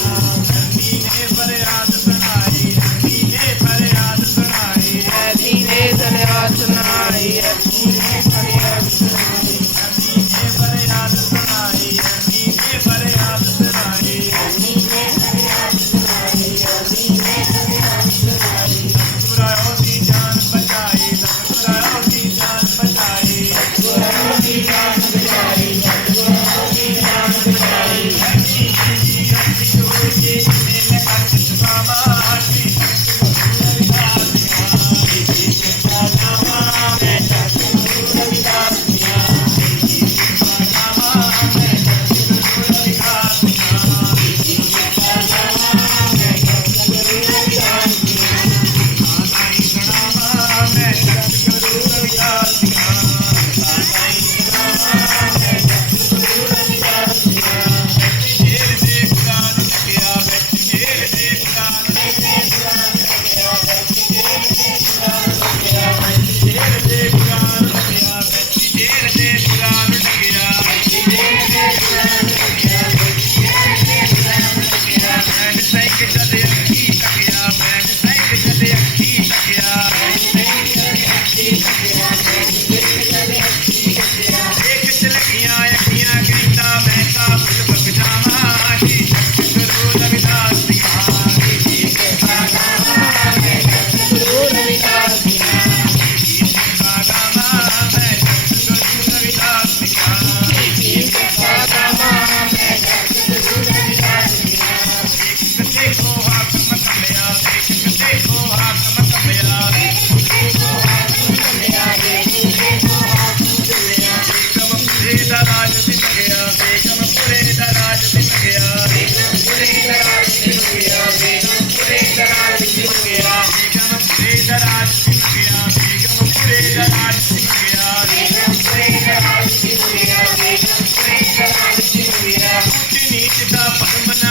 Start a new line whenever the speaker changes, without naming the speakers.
Thank you. పరమన